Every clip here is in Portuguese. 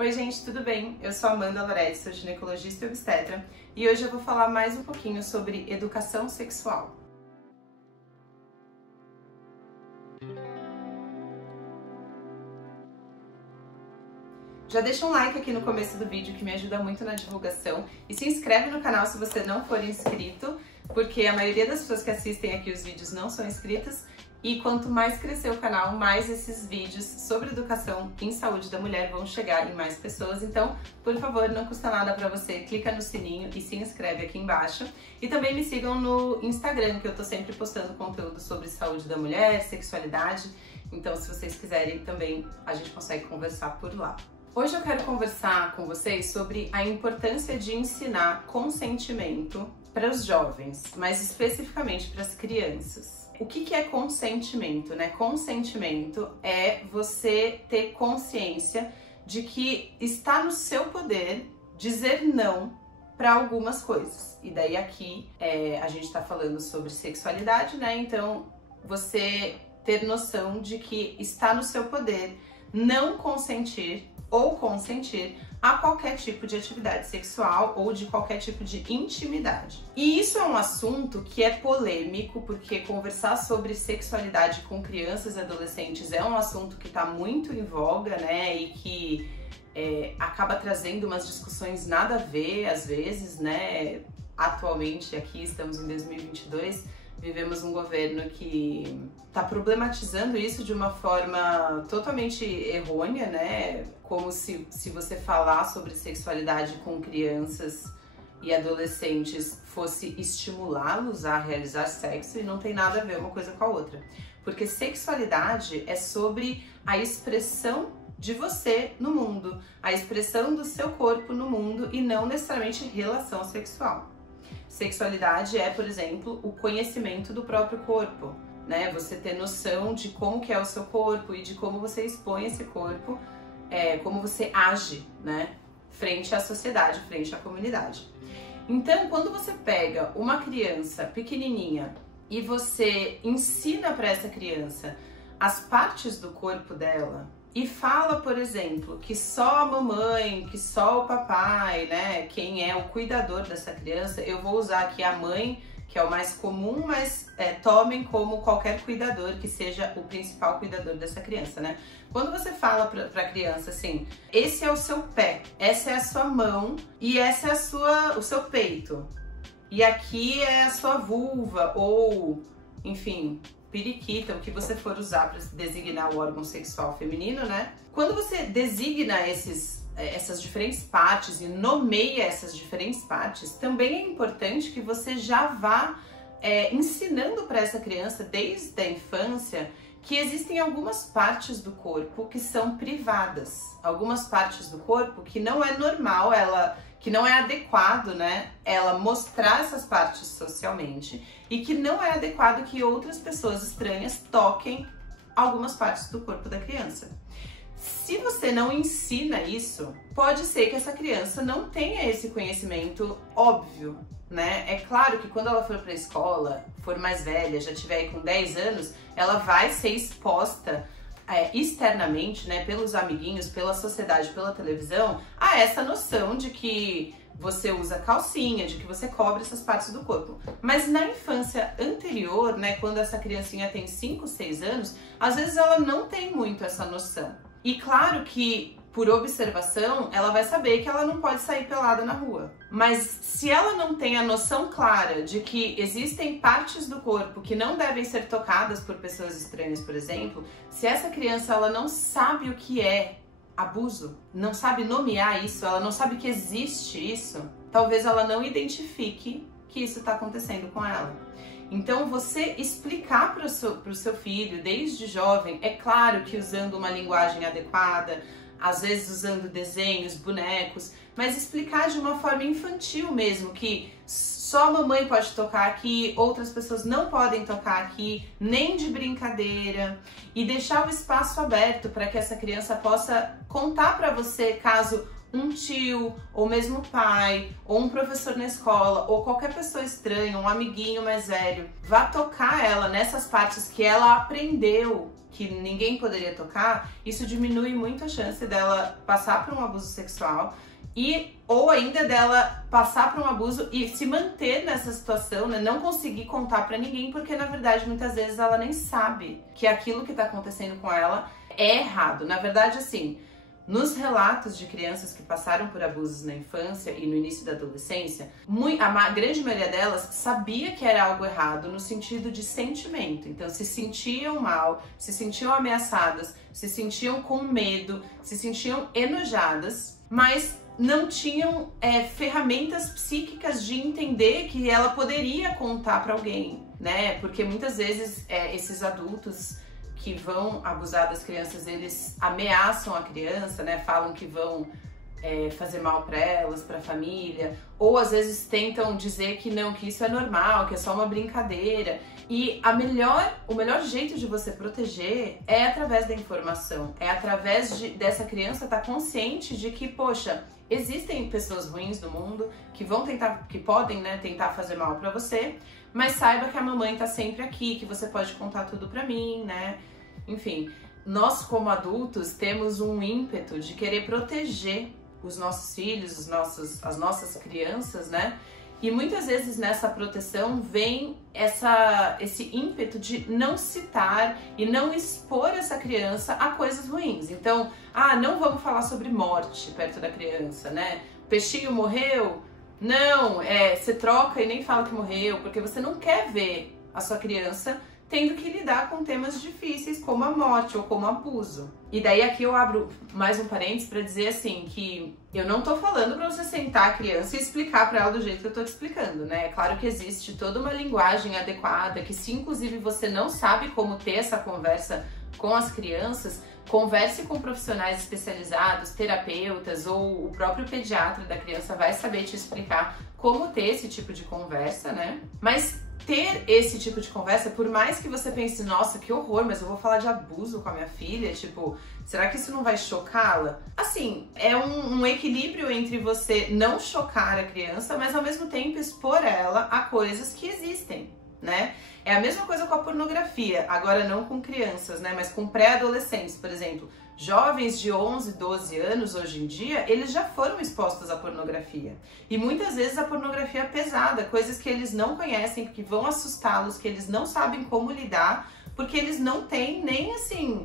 Oi gente, tudo bem? Eu sou Amanda Loretti, sou ginecologista e obstetra e hoje eu vou falar mais um pouquinho sobre educação sexual. Já deixa um like aqui no começo do vídeo que me ajuda muito na divulgação e se inscreve no canal se você não for inscrito, porque a maioria das pessoas que assistem aqui os vídeos não são inscritas. E quanto mais crescer o canal, mais esses vídeos sobre educação em saúde da mulher vão chegar em mais pessoas. Então, por favor, não custa nada pra você, clica no sininho e se inscreve aqui embaixo. E também me sigam no Instagram, que eu tô sempre postando conteúdo sobre saúde da mulher, sexualidade. Então, se vocês quiserem também, a gente consegue conversar por lá. Hoje eu quero conversar com vocês sobre a importância de ensinar consentimento para os jovens, mais especificamente para as crianças. O que é consentimento, né? Consentimento é você ter consciência de que está no seu poder dizer não para algumas coisas. E daí aqui a gente tá falando sobre sexualidade, né? Então você ter noção de que está no seu poder não consentir ou consentir a qualquer tipo de atividade sexual ou de qualquer tipo de intimidade. E isso é um assunto que é polêmico, porque conversar sobre sexualidade com crianças e adolescentes é um assunto que está muito em voga, né, e que acaba trazendo umas discussões nada a ver, às vezes, né. Atualmente, aqui estamos em 2022, vivemos um governo que está problematizando isso de uma forma totalmente errônea, né? Como se você falar sobre sexualidade com crianças e adolescentes fosse estimulá-los a realizar sexo, e não tem nada a ver uma coisa com a outra. Porque sexualidade é sobre a expressão de você no mundo, a expressão do seu corpo no mundo e não necessariamente relação sexual. Sexualidade é, por exemplo, o conhecimento do próprio corpo, né? Você ter noção de como que é o seu corpo e de como você expõe esse corpo, como você age, né? Frente à sociedade, frente à comunidade. Então, quando você pega uma criança pequenininha e você ensina para essa criança as partes do corpo dela, e fala, por exemplo, que só a mamãe, que só o papai, né, quem é o cuidador dessa criança, eu vou usar aqui a mãe, que é o mais comum, mas tomem como qualquer cuidador que seja o principal cuidador dessa criança, né? Quando você fala pra criança assim, esse é o seu pé, essa é a sua mão e essa é o seu peito, e aqui é a sua vulva, ou, enfim, periquita, o que você for usar para designar o órgão sexual feminino, né? Quando você designa essas diferentes partes e nomeia essas diferentes partes, também é importante que você já vá ensinando para essa criança desde a infância que existem algumas partes do corpo que são privadas, algumas partes do corpo que não é normal, que não é adequado, né, ela mostrar essas partes socialmente, e que não é adequado que outras pessoas estranhas toquem algumas partes do corpo da criança. Se você não ensina isso, pode ser que essa criança não tenha esse conhecimento óbvio, né? É claro que quando ela for para a escola, for mais velha, já tiver aí com 10 anos, ela vai ser exposta externamente, né, pelos amiguinhos, pela sociedade, pela televisão, a essa noção de que você usa calcinha, de que você cobre essas partes do corpo. Mas na infância anterior, né, quando essa criancinha tem 5, 6 anos, às vezes ela não tem muito essa noção. E claro que, por observação, ela vai saber que ela não pode sair pelada na rua. Mas se ela não tem a noção clara de que existem partes do corpo que não devem ser tocadas por pessoas estranhas, por exemplo, se essa criança ela não sabe o que é abuso, não sabe nomear isso, ela não sabe que existe isso, talvez ela não identifique que isso está acontecendo com ela. Então, você explicar para o seu filho, desde jovem, é claro que usando uma linguagem adequada, às vezes usando desenhos, bonecos, mas explicar de uma forma infantil mesmo, que só a mamãe pode tocar aqui, outras pessoas não podem tocar aqui, nem de brincadeira, e deixar o espaço aberto para que essa criança possa contar para você caso um tio, ou mesmo o pai, ou um professor na escola, ou qualquer pessoa estranha, um amiguinho mais velho, vá tocar ela nessas partes que ela aprendeu que ninguém poderia tocar, isso diminui muito a chance dela passar por um abuso sexual ou ainda dela passar por um abuso e se manter nessa situação, né? Não conseguir contar pra ninguém, porque na verdade muitas vezes ela nem sabe que aquilo que tá acontecendo com ela é errado. Na verdade, assim, nos relatos de crianças que passaram por abusos na infância e no início da adolescência, a grande maioria delas sabia que era algo errado no sentido de sentimento. Então se sentiam mal, se sentiam ameaçadas, se sentiam com medo, se sentiam enojadas, mas não tinham ferramentas psíquicas de entender que ela poderia contar para alguém, né? Porque muitas vezes esses adultos que vão abusar das crianças, eles ameaçam a criança, né? Falam que vão fazer mal para elas, para a família, ou às vezes tentam dizer que não, que isso é normal, que é só uma brincadeira. E o melhor jeito de você proteger é através da informação, é através dessa criança estar consciente de que, poxa, existem pessoas ruins no mundo que podem, né, tentar fazer mal para você, mas saiba que a mamãe tá sempre aqui, que você pode contar tudo pra mim, né? Enfim, nós como adultos temos um ímpeto de querer proteger os nossos filhos, as nossas crianças, né? E muitas vezes nessa proteção vem esse ímpeto de não citar e não expor essa criança a coisas ruins. Então, não vamos falar sobre morte perto da criança, né? O peixinho morreu? Não, você troca e nem fala que morreu, porque você não quer ver a sua criança tendo que lidar com temas difíceis como a morte ou como abuso. E daí aqui eu abro mais um parênteses para dizer assim que eu não tô falando para você sentar a criança e explicar para ela do jeito que eu tô te explicando, né? É claro que existe toda uma linguagem adequada, que se inclusive você não sabe como ter essa conversa com as crianças, converse com profissionais especializados, terapeutas ou o próprio pediatra da criança vai saber te explicar como ter esse tipo de conversa, né? Mas ter esse tipo de conversa, por mais que você pense, nossa, que horror, mas eu vou falar de abuso com a minha filha, tipo, será que isso não vai chocá-la? Assim, é um equilíbrio entre você não chocar a criança, mas ao mesmo tempo expor ela a coisas que existem, né? É a mesma coisa com a pornografia, agora não com crianças, né, mas com pré-adolescentes, por exemplo. Jovens de 11, 12 anos hoje em dia, eles já foram expostos à pornografia. E muitas vezes a pornografia é pesada, coisas que eles não conhecem, que vão assustá-los, que eles não sabem como lidar, porque eles não têm nem assim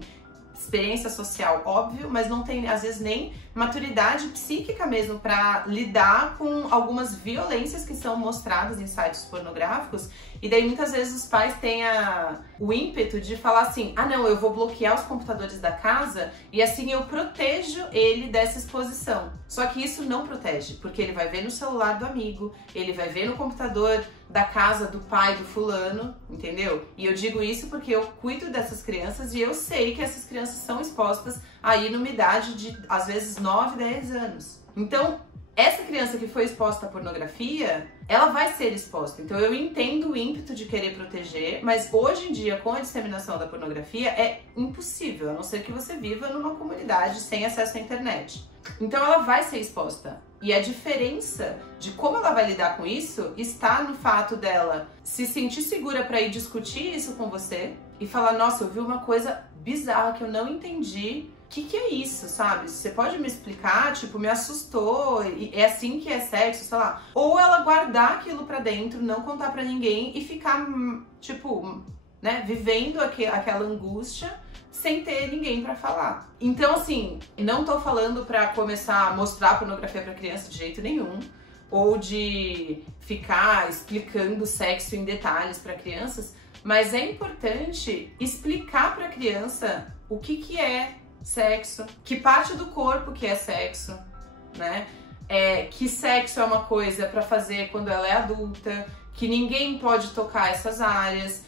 experiência social, óbvio, mas não tem às vezes nem maturidade psíquica mesmo para lidar com algumas violências que são mostradas em sites pornográficos. E daí muitas vezes os pais têm o ímpeto de falar assim, não, eu vou bloquear os computadores da casa e assim eu protejo ele dessa exposição. Só que isso não protege, porque ele vai ver no celular do amigo, ele vai ver no computador da casa do pai do fulano, entendeu? E eu digo isso porque eu cuido dessas crianças e eu sei que essas crianças são expostas aí numa idade de, às vezes, 9, 10 anos. Então, essa criança que foi exposta à pornografia, ela vai ser exposta. Então eu entendo o ímpeto de querer proteger, mas hoje em dia, com a disseminação da pornografia, é impossível, a não ser que você viva numa comunidade sem acesso à internet. Então ela vai ser exposta. E a diferença de como ela vai lidar com isso está no fato dela se sentir segura para ir discutir isso com você e falar, nossa, eu vi uma coisa bizarra que eu não entendi. O que é isso, sabe? Você pode me explicar? Tipo, me assustou, é assim que é sexo, sei lá. Ou ela guardar aquilo pra dentro, não contar pra ninguém e ficar, tipo, né, vivendo aquela angústia sem ter ninguém pra falar. Então, assim, não tô falando pra começar a mostrar pornografia pra criança de jeito nenhum, ou de ficar explicando sexo em detalhes pra crianças, mas é importante explicar pra criança o que é sexo, que parte do corpo que é sexo, né? Que sexo é uma coisa para fazer quando ela é adulta, que ninguém pode tocar essas áreas,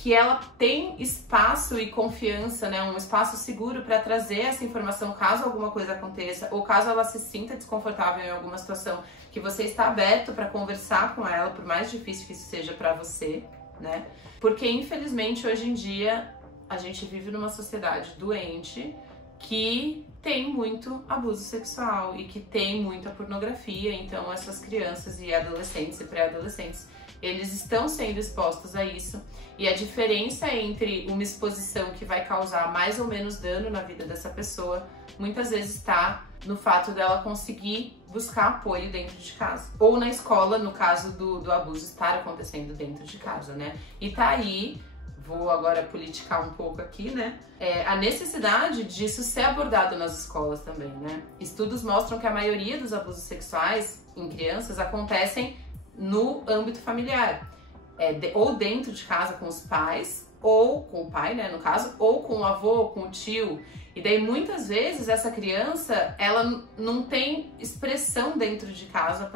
que ela tem espaço e confiança, né? Um espaço seguro para trazer essa informação caso alguma coisa aconteça ou caso ela se sinta desconfortável em alguma situação, que você está aberto para conversar com ela, por mais difícil que isso seja para você, né? Porque infelizmente hoje em dia a gente vive numa sociedade doente que tem muito abuso sexual e que tem muita pornografia, então essas crianças e adolescentes e pré-adolescentes eles estão sendo expostos a isso. E a diferença entre uma exposição que vai causar mais ou menos dano na vida dessa pessoa, muitas vezes está no fato dela conseguir buscar apoio dentro de casa. Ou na escola, no caso do abuso estar acontecendo dentro de casa, né? E tá aí, vou agora politicar um pouco aqui, né? A necessidade disso ser abordado nas escolas também, né? Estudos mostram que a maioria dos abusos sexuais em crianças acontecem no âmbito familiar. Ou dentro de casa com os pais, ou com o pai, né, no caso, ou com o avô, com o tio. E daí muitas vezes essa criança, ela não tem expressão dentro de casa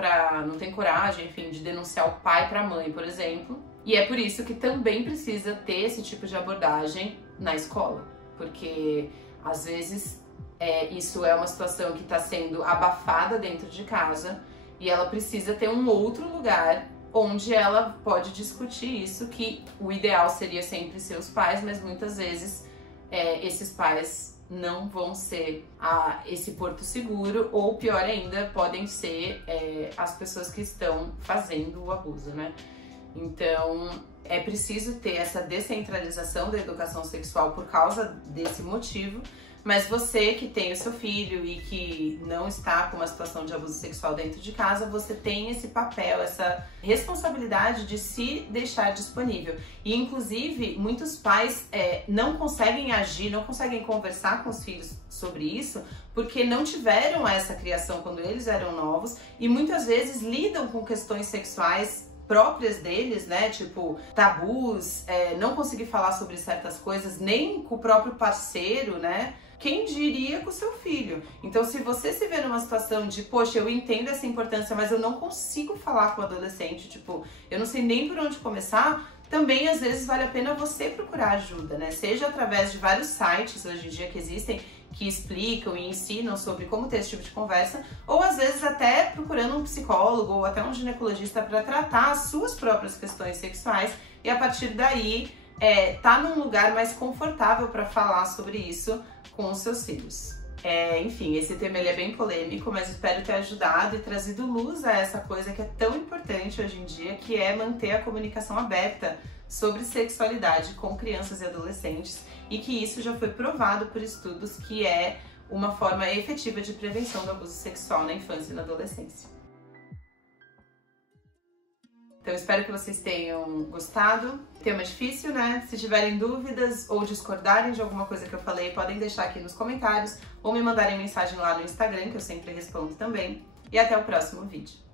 não tem coragem, enfim, de denunciar o pai para a mãe, por exemplo. E é por isso que também precisa ter esse tipo de abordagem na escola, porque às vezes isso é uma situação que está sendo abafada dentro de casa e ela precisa ter um outro lugar onde ela pode discutir isso, que o ideal seria sempre ser os pais, mas muitas vezes esses pais não vão ser esse porto seguro, ou pior ainda, podem ser as pessoas que estão fazendo o abuso, né? Então, é preciso ter essa descentralização da educação sexual por causa desse motivo, mas você que tem o seu filho e que não está com uma situação de abuso sexual dentro de casa, você tem esse papel, essa responsabilidade de se deixar disponível. E, inclusive, muitos pais não conseguem agir, não conseguem conversar com os filhos sobre isso, porque não tiveram essa criação quando eles eram novos e muitas vezes lidam com questões sexuais próprias deles, né, tipo tabus, não conseguir falar sobre certas coisas, nem com o próprio parceiro, né, quem diria com o seu filho. Então, se você se vê numa situação de, poxa, eu entendo essa importância, mas eu não consigo falar com o adolescente, tipo, eu não sei nem por onde começar, também às vezes vale a pena você procurar ajuda, né, seja através de vários sites hoje em dia que existem, que explicam e ensinam sobre como ter esse tipo de conversa, ou às vezes até procurando um psicólogo ou até um ginecologista para tratar as suas próprias questões sexuais e a partir daí tá num lugar mais confortável para falar sobre isso com os seus filhos. Enfim, esse tema ele é bem polêmico, mas espero ter ajudado e trazido luz a essa coisa que é tão importante hoje em dia, que é manter a comunicação aberta sobre sexualidade com crianças e adolescentes, e que isso já foi provado por estudos que é uma forma efetiva de prevenção do abuso sexual na infância e na adolescência. Então, espero que vocês tenham gostado. Tema difícil, né? Se tiverem dúvidas ou discordarem de alguma coisa que eu falei, podem deixar aqui nos comentários ou me mandarem mensagem lá no Instagram, que eu sempre respondo também. E até o próximo vídeo.